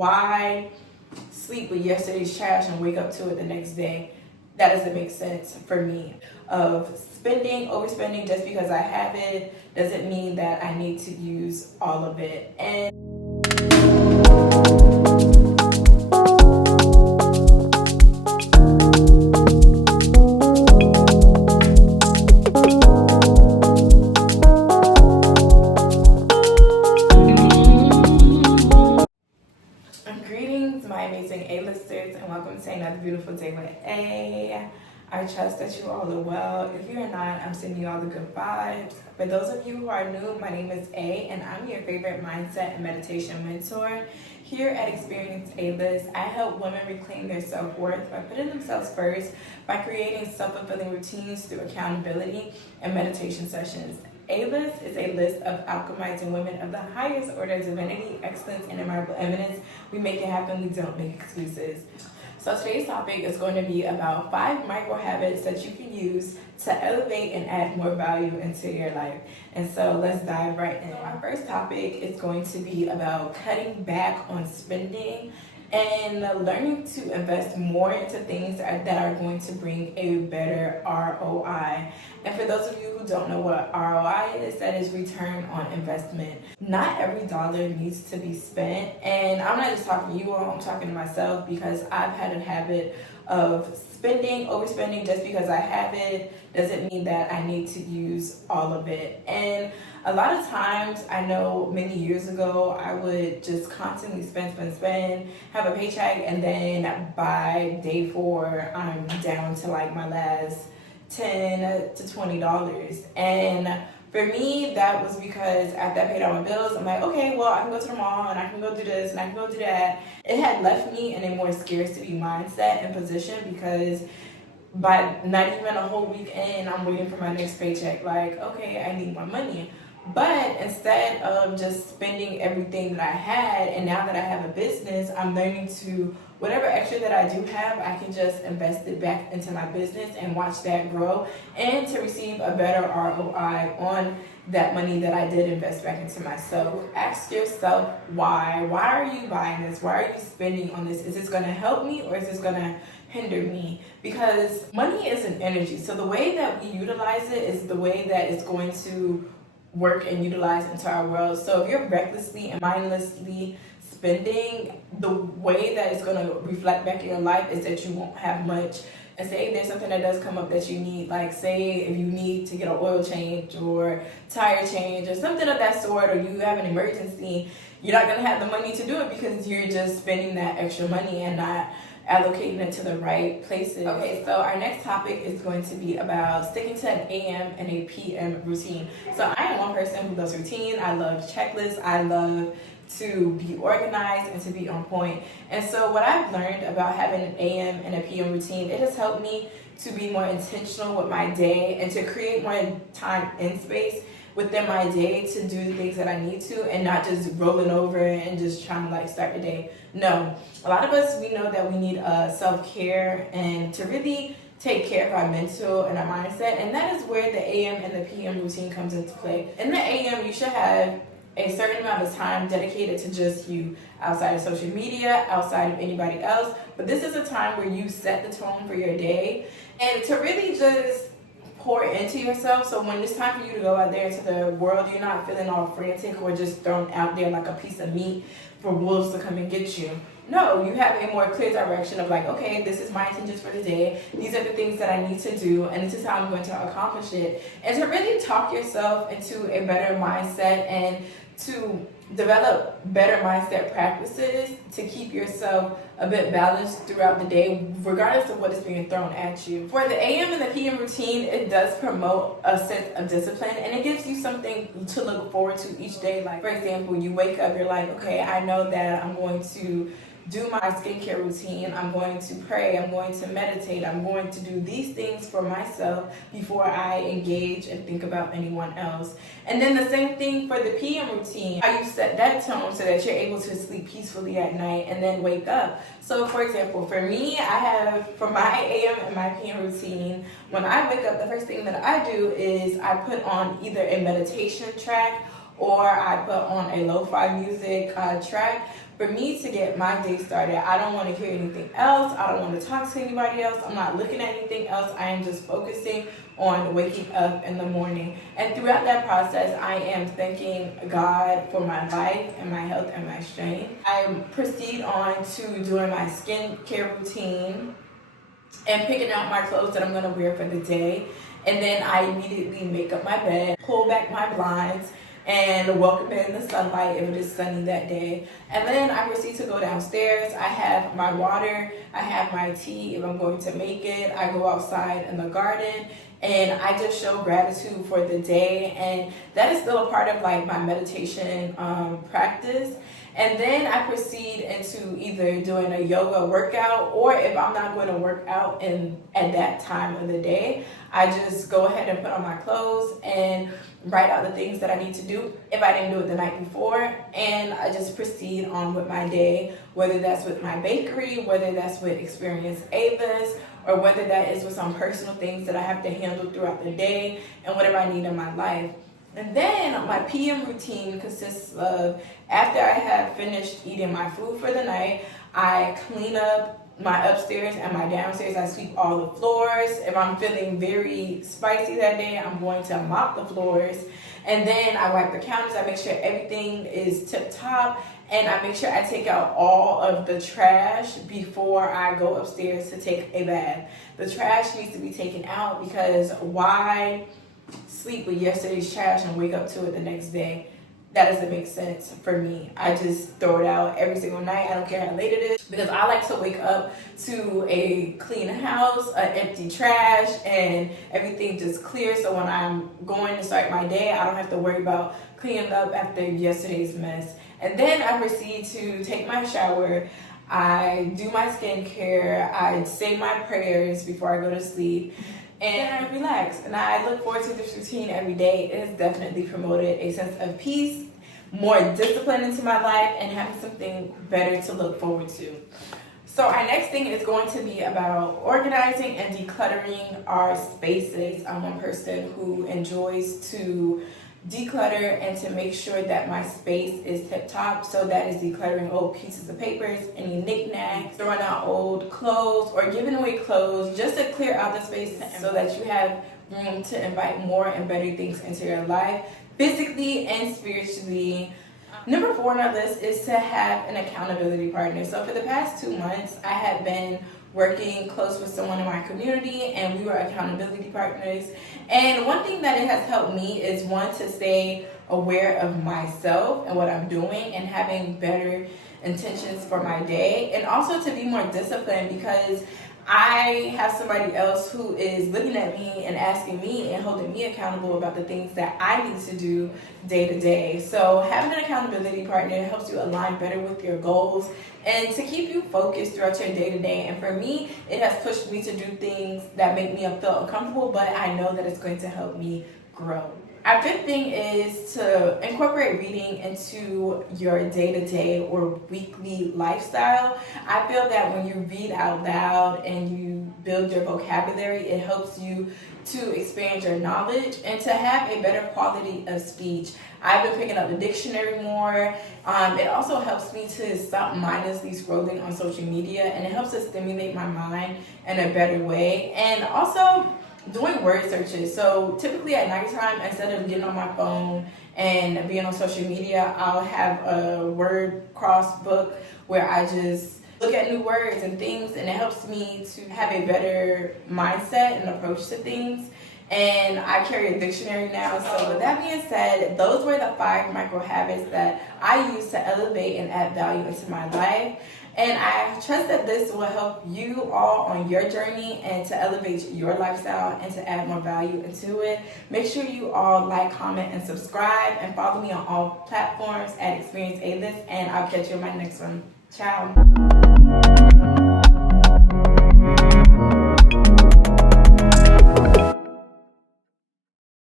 why sleep with yesterday's trash and wake up to it the next day? That doesn't make sense for me. Of overspending just because I have it doesn't mean that I need to use all of it. And greetings, my amazing A-listers, and welcome to another beautiful day with A. I trust that you all are well. If you're not, I'm sending you all the good vibes. For those of you who are new, my name is A, and I'm your favorite mindset and meditation mentor. Here at Experience A-List, I help women reclaim their self-worth by putting themselves first, by creating self-fulfilling routines through accountability and meditation sessions. A-List is a list of alchemizing women of the highest order of divinity, excellence, and admirable eminence. We make it happen, we don't make excuses. So today's topic is going to be about 5 micro habits that you can use to elevate and add more value into your life. And so let's dive right in. Our first topic is going to be about cutting back on spending and learning to invest more into things that are going to bring a better ROI. And for those of you who don't know what ROI is, that is return on investment. Not every dollar needs to be spent. And I'm not just talking to you all, I'm talking to myself, because I've had a habit of overspending just because I have it doesn't mean that I need to use all of it. And a lot of times, I know many years ago, I would just constantly spend, have a paycheck, and then by day 4, I'm down to like my last $10 to $20. And for me, that was because after I paid all my bills, I'm like, okay, well, I can go to the mall and I can go do this and I can go do that. It had left me in a more scarcity mindset and position, because by not even a whole week in, I'm waiting for my next paycheck. Like, okay, I need more money. But instead of just spending everything that I had, and now that I have a business, I'm learning to, whatever extra that I do have, I can just invest it back into my business and watch that grow, and to receive a better ROI on that money that I did invest back into myself. Ask yourself why. Why are you buying this? Why are you spending on this? Is this going to help me, or is this going to hinder me? Because money is an energy. So the way that we utilize it is the way that it's going to work and utilize into our world. So if you're recklessly and mindlessly spending, the way that it's going to reflect back in your life is that you won't have much. And say if there's something that does come up that you need, like say if you need to get an oil change or tire change or something of that sort, or you have an emergency, you're not going to have the money to do it because you're just spending that extra money and not allocating it to the right places. Okay, so our next topic is going to be about sticking to an AM and a PM routine. So I am one person who loves routine. I love checklists. I love to be organized and to be on point. And so what I've learned about having an AM and a PM routine, it has helped me to be more intentional with my day and to create more time and space within my day to do the things that I need to, and not just rolling over and just trying to like start the day. No, a lot of us, we know that we need self-care and to really take care of our mental and our mindset, and that is where the AM and the PM routine comes into play. In the AM, you should have a certain amount of time dedicated to just you, outside of social media, outside of anybody else. But this is a time where you set the tone for your day and to really just pour into yourself. So when it's time for you to go out there into the world, you're not feeling all frantic or just thrown out there like a piece of meat for wolves to come and get you. No, you have a more clear direction of like, okay, this is my intentions for the day. These are the things that I need to do, and this is how I'm going to accomplish it. And to really talk yourself into a better mindset and to develop better mindset practices to keep yourself a bit balanced throughout the day, regardless of what is being thrown at you. For the AM and the PM routine, it does promote a sense of discipline, and it gives you something to look forward to each day. Like, for example, you wake up, you're like, okay, I know that I'm going to do my skincare routine, I'm going to pray, I'm going to meditate, I'm going to do these things for myself before I engage and think about anyone else. And then the same thing for the PM routine, how you set that tone so that you're able to sleep peacefully at night and then wake up. So for example, for me, I have, for my AM and my PM routine, when I wake up, the first thing that I do is I put on either a meditation track or I put on a lo-fi music track. for me to get my day started, I don't want to hear anything else. I don't want to talk to anybody else. I'm not looking at anything else. I am just focusing on waking up in the morning. And throughout that process, I am thanking God for my life and my health and my strength. I proceed on to doing my skincare routine and picking out my clothes that I'm going to wear for the day. And then I immediately make up my bed, pull back my blinds, and welcome in the sunlight if it is sunny that day. And then I proceed to go downstairs. I have my water, I have my tea if I'm going to make it. I go outside in the garden and I just show gratitude for the day, and that is still a part of like my meditation practice. And then I proceed into either doing a yoga workout, or if I'm not going to work out at that time of the day, I just go ahead and put on my clothes and write out the things that I need to do if I didn't do it the night before. And I just proceed on with my day, whether that's with my bakery, whether that's with Experience Avis, or whether that is with some personal things that I have to handle throughout the day and whatever I need in my life. And then my PM routine consists of, after I have finished eating my food for the night, I clean up my upstairs and my downstairs. I sweep all the floors. If I'm feeling very spicy that day, I'm going to mop the floors. And then I wipe the counters. I make sure everything is tip top. And I make sure I take out all of the trash before I go upstairs to take a bath. The trash needs to be taken out, because why sleep with yesterday's trash and wake up to it the next day? That doesn't make sense for me. I just throw it out every single night. I don't care how late it is, because I like to wake up to a clean house, empty trash, and everything just clear. So when I'm going to start my day, I don't have to worry about cleaning up after yesterday's mess. And then I proceed to take my shower. I do my skincare. I say my prayers before I go to sleep. And I relax, and I look forward to this routine every day. It has definitely promoted a sense of peace, more discipline into my life, and having something better to look forward to. So our next thing is going to be about organizing and decluttering our spaces. I'm one person who enjoys to declutter and to make sure that my space is tip top. So that is decluttering old pieces of papers, any knickknacks, throwing out old clothes, or giving away clothes, just to clear out the space so that you have room to invite more and better things into your life, physically and spiritually. Number 4 on our list is to have an accountability partner. So for the past 2 months, I have been working close with someone in my community, and we were accountability partners. And one thing that it has helped me is, one, to stay aware of myself and what I'm doing and having better intentions for my day, and also to be more disciplined, because I have somebody else who is looking at me and asking me and holding me accountable about the things that I need to do day to day. So having an accountability partner helps you align better with your goals and to keep you focused throughout your day to day. And for me, it has pushed me to do things that make me feel uncomfortable, but I know that it's going to help me grow. Our fifth thing is to incorporate reading into your day-to-day or weekly lifestyle. I feel that when you read out loud and you build your vocabulary, it helps you to expand your knowledge and to have a better quality of speech. I've been picking up the dictionary more. It also helps me to stop mindlessly scrolling on social media, and it helps to stimulate my mind in a better way. And also doing word searches. So typically at nighttime, instead of getting on my phone and being on social media, I'll have a word cross book where I just look at new words and things, and it helps me to have a better mindset and approach to things. And I carry a dictionary now. So with that being said, those were the 5 micro habits that I use to elevate and add value into my life. And I trust that this will help you all on your journey and to elevate your lifestyle and to add more value into it. Make sure you all like, comment, and subscribe, and follow me on all platforms at Experience Avis, and I'll catch you in my next one. Ciao.